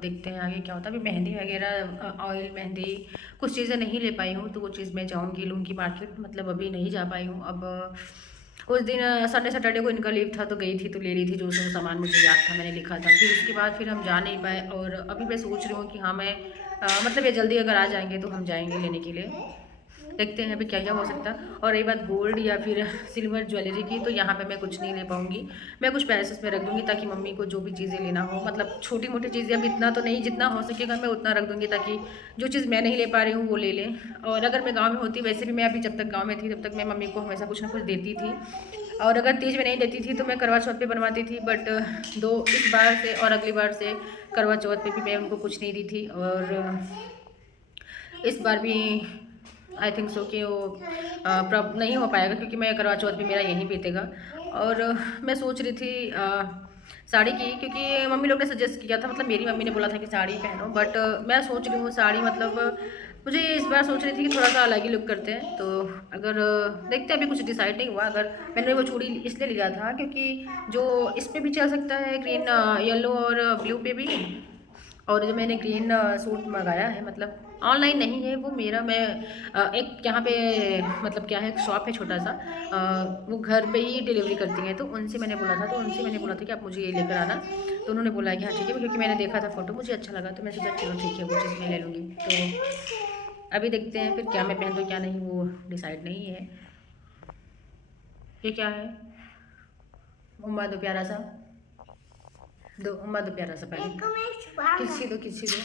देखते हैं आगे क्या होता है। अभी मेहंदी वगैरह ऑयल मेहंदी कुछ चीज़ें नहीं ले पाई हूँ, तो वो चीज़ मैं जाऊँगी लूँगी मार्केट, मतलब अभी नहीं जा पाई हूँ। अब उस दिन संडे सैटरडे को इनका लीव था तो गई थी, तो ले रही थी जो जो सामान मुझे याद था मैंने लिखा था। फिर उसके बाद फिर हम जा नहीं पाए, और अभी मैं सोच रही हूँ कि हाँ मैं मतलब ये जल्दी अगर आ जाएंगे तो हम जाएंगे लेने के लिए। देखते हैं अभी क्या क्या हो सकता है। और रही बात गोल्ड या फिर सिल्वर ज्वेलरी की, तो यहाँ पे मैं कुछ नहीं ले पाऊँगी। मैं कुछ पैसे उसमें रख दूँगी ताकि मम्मी को जो भी चीज़ें लेना हो, मतलब छोटी मोटी चीज़ें, अब इतना तो नहीं, जितना हो सकेगा मैं उतना रख दूँगी ताकि जो चीज़ मैं नहीं ले पा रही हूँ वो ले लें। और अगर मैं गाँव में होती, वैसे भी मैं अभी जब तक गाँव में थी तब तक मैं मम्मी को हमेशा कुछ ना कुछ देती थी। और अगर तीज में नहीं देती थी तो मैं करवा चौथ पे बनवाती थी, बट दो इस बार से और अगली बार से करवा चौथ पे भी मैं उनको कुछ नहीं दी थी। और इस बार भी आई थिंक सो कि वो प्रॉब नहीं हो पाएगा, क्योंकि मैं करवा चौथ भी मेरा यहीं बीतेगा। और मैं सोच रही थी साड़ी की, क्योंकि मम्मी लोग ने सजेस्ट किया था, मतलब मेरी मम्मी ने बोला था कि साड़ी पहनो, बट मैं सोच रही हूँ साड़ी, मतलब मुझे इस बार सोच रही थी कि थोड़ा सा अलग ही लुक करते हैं। तो अगर देखते हैं, अभी कुछ डिसाइड नहीं हुआ। अगर मैंने वो चूड़ी इसलिए लिया था क्योंकि जो इस पे भी चल सकता है, ग्रीन येलो और ब्लू पे भी। और जो मैंने ग्रीन सूट मंगाया है, मतलब ऑनलाइन नहीं है वो मेरा, मैं एक यहाँ पे मतलब क्या है, एक शॉप है छोटा सा, वो घर पे ही डिलीवरी करती हैं, तो उनसे मैंने बोला था, कि आप मुझे ये लेकर आना। तो उन्होंने बोला कि हाँ ठीक है, क्योंकि मैंने देखा था फोटो, मुझे अच्छा लगा, तो मैं सोचा चलो ठीक है वो चीज़ मैं ले लूँगी। तो अभी देखते हैं फिर क्या मैं पहन दूँ क्या नहीं, वो डिसाइड नहीं है। ये क्या है, उम्मा दो प्यारा सा, दो उम्मा दो प्यारा सा पहले, किसी दो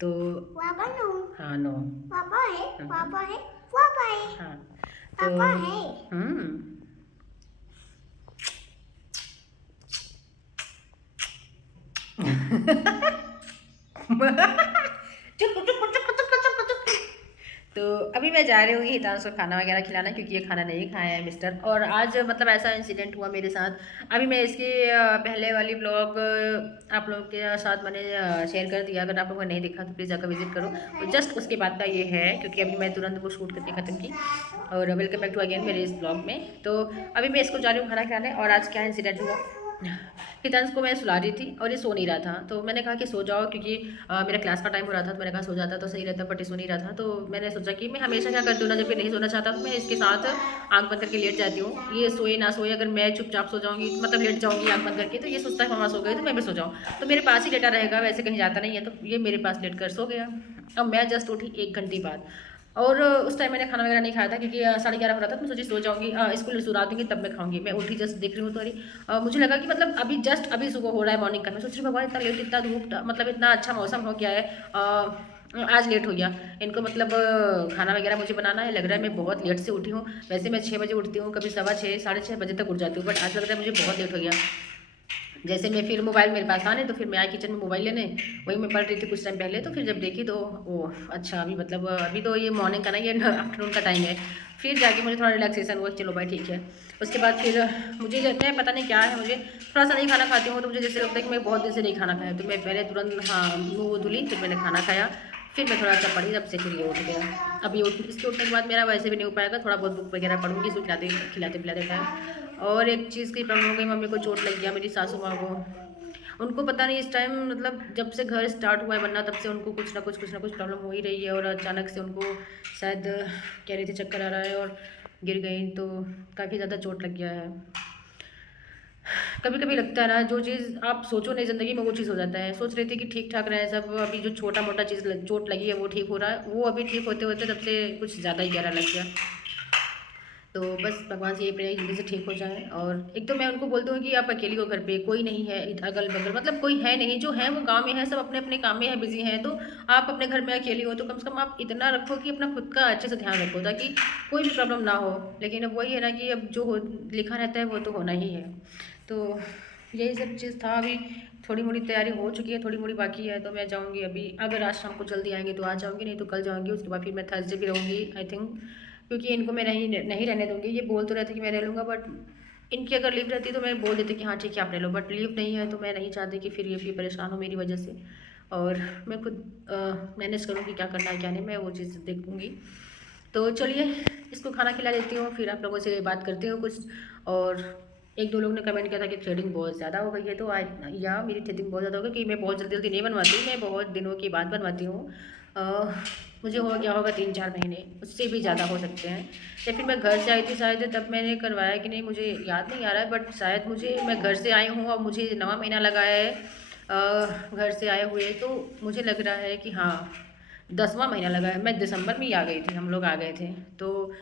तो पापा नो हाँ नो पापा है हाँ पापा है पापा है हाँ तो पापा है चुप चुप चुप चुप चुप चुप चुप। तो अभी मैं जा रही हूँ हितांश को खाना वगैरह खिलाना, क्योंकि ये खाना नहीं खाया है मिस्टर। और आज मतलब ऐसा इंसिडेंट हुआ मेरे साथ, अभी मैं इसके पहले वाली ब्लॉग आप लोगों के साथ मैंने शेयर कर दिया, अगर आप लोगों ने नहीं देखा तो प्लीज़ जाकर विजिट करो। तो जस्ट उसके बाद का ये है, क्योंकि अभी मैं तुरंत वो शूट करके ख़त्म की। और वेलकम बैक टू अगेन मेरे इस ब्लॉग में। तो अभी मैं इसको जा रही हूँ खाना खिलाने। और आज क्या इंसिडेंट हुआ, हितांश को मैं सुला रही थी और ये सो नहीं रहा था, तो मैंने कहा कि सो जाओ, क्योंकि मेरा क्लास का टाइम हो रहा था, तो मैंने कहा सो जाता तो सही रहता, बट ये सो नहीं रहा था। तो मैंने सोचा कि मैं हमेशा क्या करती हूँ ना, जब ये नहीं सोना चाहता तो मैं इसके साथ आंख बंद करके लेट जाती हूँ। ये सोए ना सोए, अगर मैं चुपचाप सो जाऊँगी, मतलब लेट जाऊँगी आंख बंद करके, तो ये सोचता है मम्मा सो गई तो मैं भी सो जाऊँ, तो मेरे पास ही लेटा रहेगा, वैसे कहीं जाता नहीं है, तो ये मेरे पास लेट कर सो गया। अब मैं जस्ट उठी 1 घंटे बाद, और उस टाइम मैंने खाना वगैरह नहीं खाया था, क्योंकि 11:30 हो रहा था, तो मैं सोची सो जाऊँगी, स्कूल सुला दूँगी तब मैं खाऊँगी। मैं उठी जस्ट देख रही हूँ तो अरे मुझे लगा कि मतलब अभी जस्ट अभी सुबह हो रहा है मॉर्निंग का, मैं सोच रही हूँ भगवान इतना लेट, इतना धूप, मतलब इतना अच्छा मौसम हो गया है, आज लेट हो गया इनको, मतलब खाना वगैरह मुझे बनाना है। लग रहा है मैं बहुत लेट से उठी हूँ, वैसे मैं 6 बजे उठती हूँ, कभी 6:15 6:30 बजे तक उठ जाती हूँ, बट आज लग रहा है मुझे बहुत लेट हो गया। जैसे मैं फिर मोबाइल मेरे पास आने, तो फिर मैं आई किचन में मोबाइल लेने, वही मैं पढ़ रही थी कुछ टाइम पहले, तो फिर जब देखी तो ओ अच्छा, अभी मतलब अभी तो ये मॉर्निंग का नहीं, ये आफ्टरनून का टाइम है। फिर जाके मुझे थोड़ा रिलैक्सेशन हुआ, चलो भाई ठीक है। उसके बाद फिर मुझे मैं पता नहीं क्या है, मुझे थोड़ा सा नहीं खाना खाती हूँ तो मुझे जैसे लगता है कि मैं बहुत दिन से नहीं खाना खाया, तो मैं पहले तुरंत हाँ मुँह धुली, फिर मैंने खाना खाया, फिर मैं थोड़ा सा पढ़ी, तब से फिर ये उठ गया। अब ये इसके उठने के बाद मेरा वैसे भी नहीं हो पाएगा, थोड़ा बहुत बुक वगैरह पढ़ूंगी इसको खिलाते खिलाते पिलाते टाइम। और एक चीज़ की प्रॉब्लम हो गई, मम्मी को चोट लग गया, मेरी सासू माँ को, उनको पता नहीं इस टाइम, मतलब जब से घर स्टार्ट हुआ है बनना तब से उनको कुछ ना कुछ प्रॉब्लम हो ही रही है, और अचानक से उनको शायद कह रही थी चक्कर आ रहा है और गिर गई, तो काफ़ी ज़्यादा चोट लग गया है। कभी कभी लगता है ना, जो चीज़ आप सोचो नहीं ज़िंदगी में वो चीज़ हो जाता है। सोच रही थी कि ठीक ठाक रहे सब, अभी जो छोटा मोटा चीज़ चोट लगी है वो ठीक हो रहा है, वो अभी ठीक होते होते तब से कुछ ज़्यादा ही गहरा लग गया। तो बस भगवान से ये प्रेयर जल्दी से ठीक हो जाए। और एक तो मैं उनको बोलती हूँ कि आप अकेली हो, घर पे कोई नहीं है, अगल बगल मतलब कोई है नहीं, जो है वो गांव में है, सब अपने अपने काम में है, बिजी हैं, तो आप अपने घर में अकेली हो, तो कम से कम आप इतना रखो कि अपना खुद का अच्छे से ध्यान रखो, ताकि कोई भी प्रॉब्लम ना हो। लेकिन अब वही है ना कि अब जो हो लिखा रहता है वो तो होना ही है। तो यही सब चीज़ था। अभी थोड़ी मोड़ी तैयारी हो चुकी है, थोड़ी मोड़ी बाकी है, तो मैं जाऊँगी अभी, अगर आज शाम को जल्दी आएंगे तो आज जाऊँगी, नहीं तो कल जाऊँगी। उसके बाद फिर मैं थर्सडे भी रहूँगी आई थिंक, क्योंकि इनको मैं नहीं नहीं रहने दूँगी। ये बोल तो रहते कि मैं रह लूँगा, बट इनकी अगर लीव रहती तो मैं बोल देती कि हाँ ठीक है आप रह लो, बट लीव नहीं है तो मैं नहीं चाहती कि फिर ये भी परेशान हो मेरी वजह से। और मैं खुद मैनेज करूँगी क्या करना है क्या नहीं, मैं वो चीज़ देखूँगी। तो चलिए इसको खाना खिला देती हूँ, फिर आप लोगों से बात करती हूँ कुछ। और एक दो लोग ने कमेंट किया था कि थ्रेडिंग बहुत ज़्यादा हो गई है, तो या मेरी थ्रेडिंग बहुत ज़्यादा हो गई कि मैं बहुत जल्दी जल्दी नहीं बनवाती हूँ, मैं बहुत दिनों के बाद बनवाती हूँ। मुझे हो गया होगा 3-4 महीने, उससे भी ज़्यादा हो सकते हैं। या फिर मैं घर से आई थी शायद, तब मैंने करवाया कि नहीं मुझे याद नहीं आ रहा है, बट शायद मैं घर से आई हूँ और मुझे 9वां महीना लगा है घर से आए हुए, तो मुझे लग रहा है कि हाँ 10वां महीना लगा है। मैं दिसंबर में ही आ गई थी, हम लोग आ गए थे, तो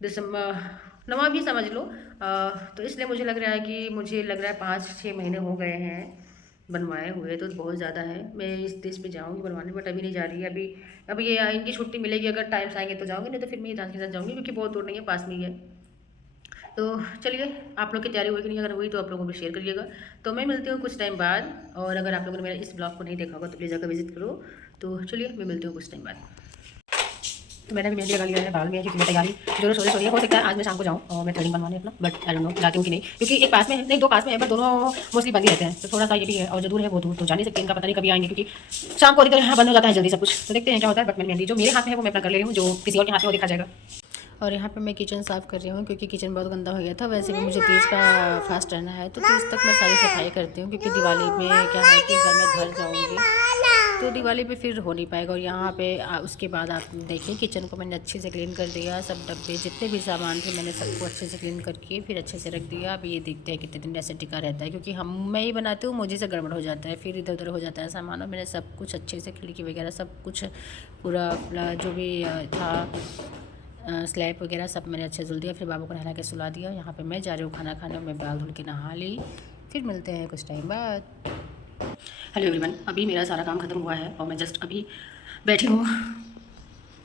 दिसंबर 9वां भी समझ लो। तो इसलिए मुझे लग रहा है 5-6 महीने हो गए हैं बनवाए हुए, तो बहुत ज़्यादा है। मैं इस देश पे जाऊँगी बनवाने, बट अभी नहीं जा रही है। अभी ये इनकी छुट्टी मिलेगी, अगर टाइम से आएंगे तो जाऊँगी, नहीं तो फिर मैं हितांश के साथ जाऊँगी, क्योंकि बहुत दूर नहीं है, पास में ही है। तो चलिए, आप लोग की तैयारी हुई कि नहीं, अगर हुई तो आप लोगों को शेयर करिएगा। तो मैं मिलती हूँ कुछ टाइम बाद, और अगर आप लोगों ने मेरा इस ब्लॉग को नहीं देखा होगा तो प्लीज़ जाकर विजिट करो। तो चलिए, मैं मिलती हूँ कुछ टाइम बाद। तो मैंने भी मेहंदी लगा लिया है बाल में, क्योंकि मैं तैयारी जोरों शोरों से हो रही है। हो सकता है आज मैं शाम को जाऊँ और मैं थ्रेडिंग बनवाने अपना, बट आई डोंट नो जाती हूँ कि नहीं, क्योंकि एक पास में है, नहीं 2 पास में है, पर दोनों मोस्टली बंद ही रहते हैं। तो थोड़ा सा ये भी है, और जो दूर है वो दूर, तो जा नहीं सकते, इनका पता नहीं कभी आएंगे, क्योंकि शाम को अधिकतर यहाँ बंद हो जाता है जल्दी सब कुछ। तो देखते हैं क्या होता है, बट मेरी मेहंदी जो मेरे हाथ में है वो मैं अपना कर ले रही हूँ, जो किसी और के हाथ में वो देखा जाएगा। और यहाँ पे मैं किचन साफ़ कर रही हूँ, क्योंकि किचन बहुत गंदा हो गया था। वैसे भी मुझे तीज का फास्ट रहना है, तो तीज तक मैं सारी सफाई करती हूँ, क्योंकि दिवाली में क्या है कि इस बार मैं घर जाऊँगी, तो दिवाली पे फिर हो नहीं पाएगा। और यहाँ पे उसके बाद आप देखिए, किचन को मैंने अच्छे से क्लीन कर दिया, सब डब्बे जितने भी सामान थे मैंने सबको अच्छे से क्लीन करके फिर अच्छे से रख दिया। अब ये देखते हैं कितने दिन ऐसे टिका रहता है, क्योंकि मैं ही बनाती हूँ, मुझे से गड़बड़ हो जाता है, फिर इधर उधर हो जाता है सामान। और मैंने सब कुछ अच्छे से, खिड़की वगैरह सब कुछ पूरा जो भी था, स्लैब वगैरह सब मैंने अच्छे से धुल दिया। फिर बाबू को नहला के सुला दिया। यहाँ पे मैं जा रही हूँ खाना खाने, मैं बाल धुल के नहा ली। फिर मिलते हैं कुछ टाइम बाद। हेलो एवरीवन, अभी मेरा सारा काम खत्म हुआ है और मैं जस्ट अभी बैठी हूँ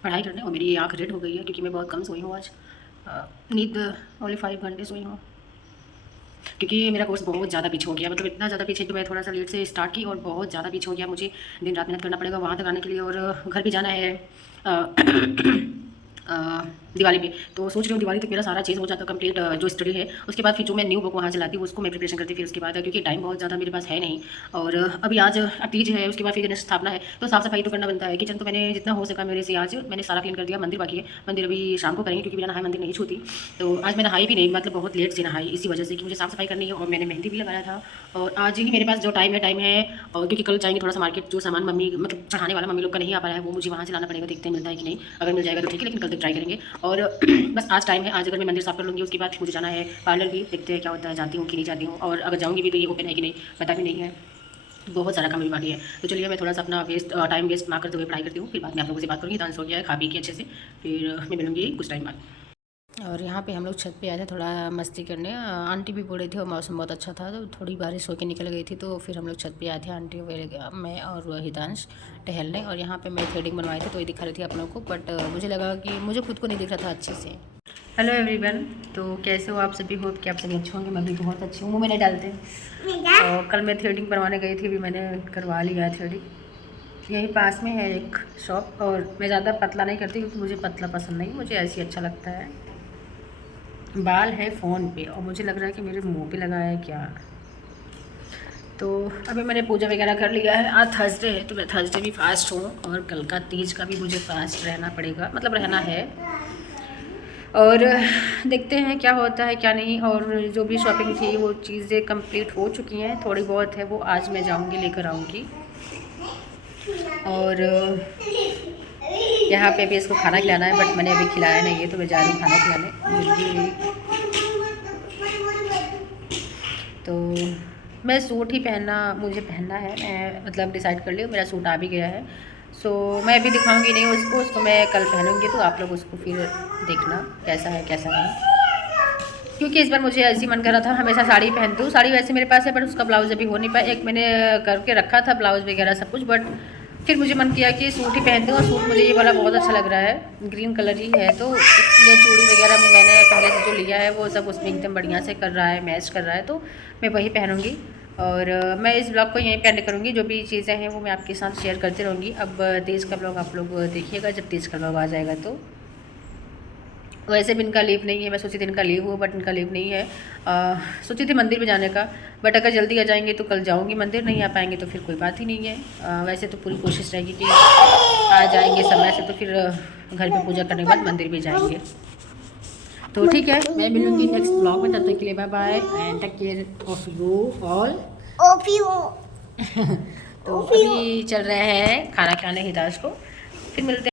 पढ़ाई करने, और मेरी आँख रेड हो गई है, क्योंकि मैं बहुत कम सोई हूँ आज। नींद ओनली 5 घंटे सोई हूँ, क्योंकि मेरा कोर्स बहुत ज़्यादा पीछे हो गया। मतलब इतना ज़्यादा पीछे कि मैं थोड़ा सा लेट से स्टार्ट की और बहुत ज़्यादा पीछे हो गया। मुझे दिन रात मेहनत करना पड़ेगा वहाँ तक आने के लिए, और घर भी जाना है दिवाली पे। तो सोच रही हूँ दिवाली तक मेरा सारा चीज़ हो जाता कंप्लीट, जो स्टडी है। उसके बाद फिर जो मैं न्यू बुक वहाँ से लाती हूँ उसको मैं प्रिपरेशन करती, फिर उसके बाद, क्योंकि टाइम बहुत ज़्यादा मेरे पास है नहीं। और अभी आज तीज है, उसके बाद फिर गणेश स्थापना है, तो साफ़ सफाई तो करना बनता है। किचन तो मैंने जितना हो सका मेरे से आज मैंने सारा क्लीन कर दिया। मंदिर बाकी है, मंदिर अभी शाम को करेंगे, क्योंकि बिना नहाए मंदिर नहीं छूती। तो आज मैं नहाई भी नहीं, मतलब बहुत लेट से नहाई, इसी वजह से कि मुझे साफ़ सफाई करनी है, और मैंने मेहंदी भी लगाया था। और आज ही मेरे पास जो टाइम है, और क्योंकि कल जाएंगे थोड़ा सा मार्केट, जो सामान मम्मी मतलब चढ़ाने वाला मम्मी लोग का नहीं आ पाया है, वो मुझे वहाँ से लाना पड़ेगा। देखते हैं मिलता है कि नहीं, अगर मिल जाएगा तो ठीक है, लेकिन कल तक ट्राई करेंगे। और बस आज टाइम है, आज अगर मैं मंदिर साफ कर लूँगी, उसके बाद मुझे जाना है पार्लर भी, देखते हैं क्या होता है, जाती हूँ कि नहीं जाती हूँ। और अगर जाऊँगी भी तो ये ओपन है कि नहीं पता भी नहीं है, बहुत सारा काम भी बाकी है। तो चलिए, मैं थोड़ा सा अपना टाइम वेस्ट ना करते हुए पढ़ाई करती हूँ, फिर बाद में आप लोगों से बात करूँगी। डांस हो गया है, खा पी के अच्छे से, फिर मैं मिलूँगी कुछ टाइम बाद। और यहाँ पे हम लोग छत पे आए थे थोड़ा मस्ती करने। आंटी भी बोल रही थी और मौसम बहुत अच्छा था, तो थोड़ी बारिश होके निकल गई थी, तो फिर हम लोग छत पे आए थे, आंटी मैं और हितांश टहलने। और यहाँ पे मैं थ्रेडिंग बनवाई थी, तो ये दिखा रही थी आप लोगों को, बट मुझे लगा कि मुझे खुद को नहीं दिख रहा था अच्छे से। हेलो एवरीवन, तो कैसे हो आप सभी? होप कि आप सभी अच्छे होंगे। मैं भी बहुत अच्छी हूँ, मुँह में नहीं डालते। और कल मैं थ्रेडिंग बनवाने गई थी, अभी मैंने करवा लिया है थ्रेडिंग। यहीं पास में है एक शॉप, और मैं ज़्यादा पतला नहीं करती, क्योंकि मुझे पतला पसंद नहीं, मुझे ऐसे ही अच्छा लगता है। बाल है फ़ोन पे, और मुझे लग रहा है कि मेरे मुंह पे लगा है क्या। तो अभी मैंने पूजा वगैरह कर लिया है। आज थर्सडे है, तो मैं थर्सडे भी फास्ट हूँ, और कल का तीज का भी मुझे फास्ट रहना पड़ेगा, मतलब रहना है। और देखते हैं क्या होता है क्या नहीं। और जो भी शॉपिंग थी वो चीज़ें कंप्लीट हो चुकी हैं, थोड़ी बहुत है वो आज मैं जाऊँगी लेकर आऊँगी। और यहाँ पे भी इसको खाना खिलाना है, बट मैंने अभी खिलाया नहीं है, तो मैं जा रही हूँ खाना खिलाने। तो मैं सूट ही मुझे पहनना है, मैं मतलब डिसाइड कर लिया, मेरा सूट आ भी गया है। सो मैं अभी दिखाऊंगी नहीं उसको मैं कल पहनूंगी, तो आप लोग उसको फिर देखना कैसा है कैसा नहीं। क्योंकि इस बार मुझे ऐसी मन कर रहा था, हमेशा साड़ी पहनती हूँ, साड़ी वैसे मेरे पास है, बट उसका ब्लाउज़ अभी हो नहीं पाया। एक मैंने करके रखा था ब्लाउज़ वगैरह सब कुछ, बट फिर मुझे मन किया कि सूट ही पहनती हूँ। और सूट मुझे ये वाला बहुत अच्छा लग रहा है, ग्रीन कलर ही है, तो इसलिए चूड़ी वगैरह मैंने पहले से जो लिया है वो सब उसमें एकदम बढ़िया से कर रहा है, मैच कर रहा है, तो मैं वही पहनूँगी। और मैं इस ब्लॉग को यहीं पे एंड करूँगी। जो भी चीज़ें हैं वो मैं आपके साथ शेयर करती रहूँगी। अब तीज का ब्लॉग आप लोग देखिएगा, जब तीज का ब्लॉग आ जाएगा। तो वैसे भी इनका लीव नहीं है, मैं सोची थी इनका लीव हो, बट इनका लीव नहीं है। सोची थी मंदिर में जाने का, बट अगर जल्दी आ जाएंगे तो कल जाऊंगी मंदिर, नहीं आ पाएंगे तो फिर कोई बात ही नहीं है। वैसे तो पूरी कोशिश रहेगी कि आ जाएंगे समय से, तो फिर घर पे पूजा करने के बाद मंदिर भी जाएंगे। तो ठीक है, मैं मिलूंगी नेक्स्ट ब्लॉग में, तब तक के लिए bye bye and take care of you all. ओपीओ। तो अभी चल रहे हैं खाना खिलाने हितांश को, फिर मिलते हैं।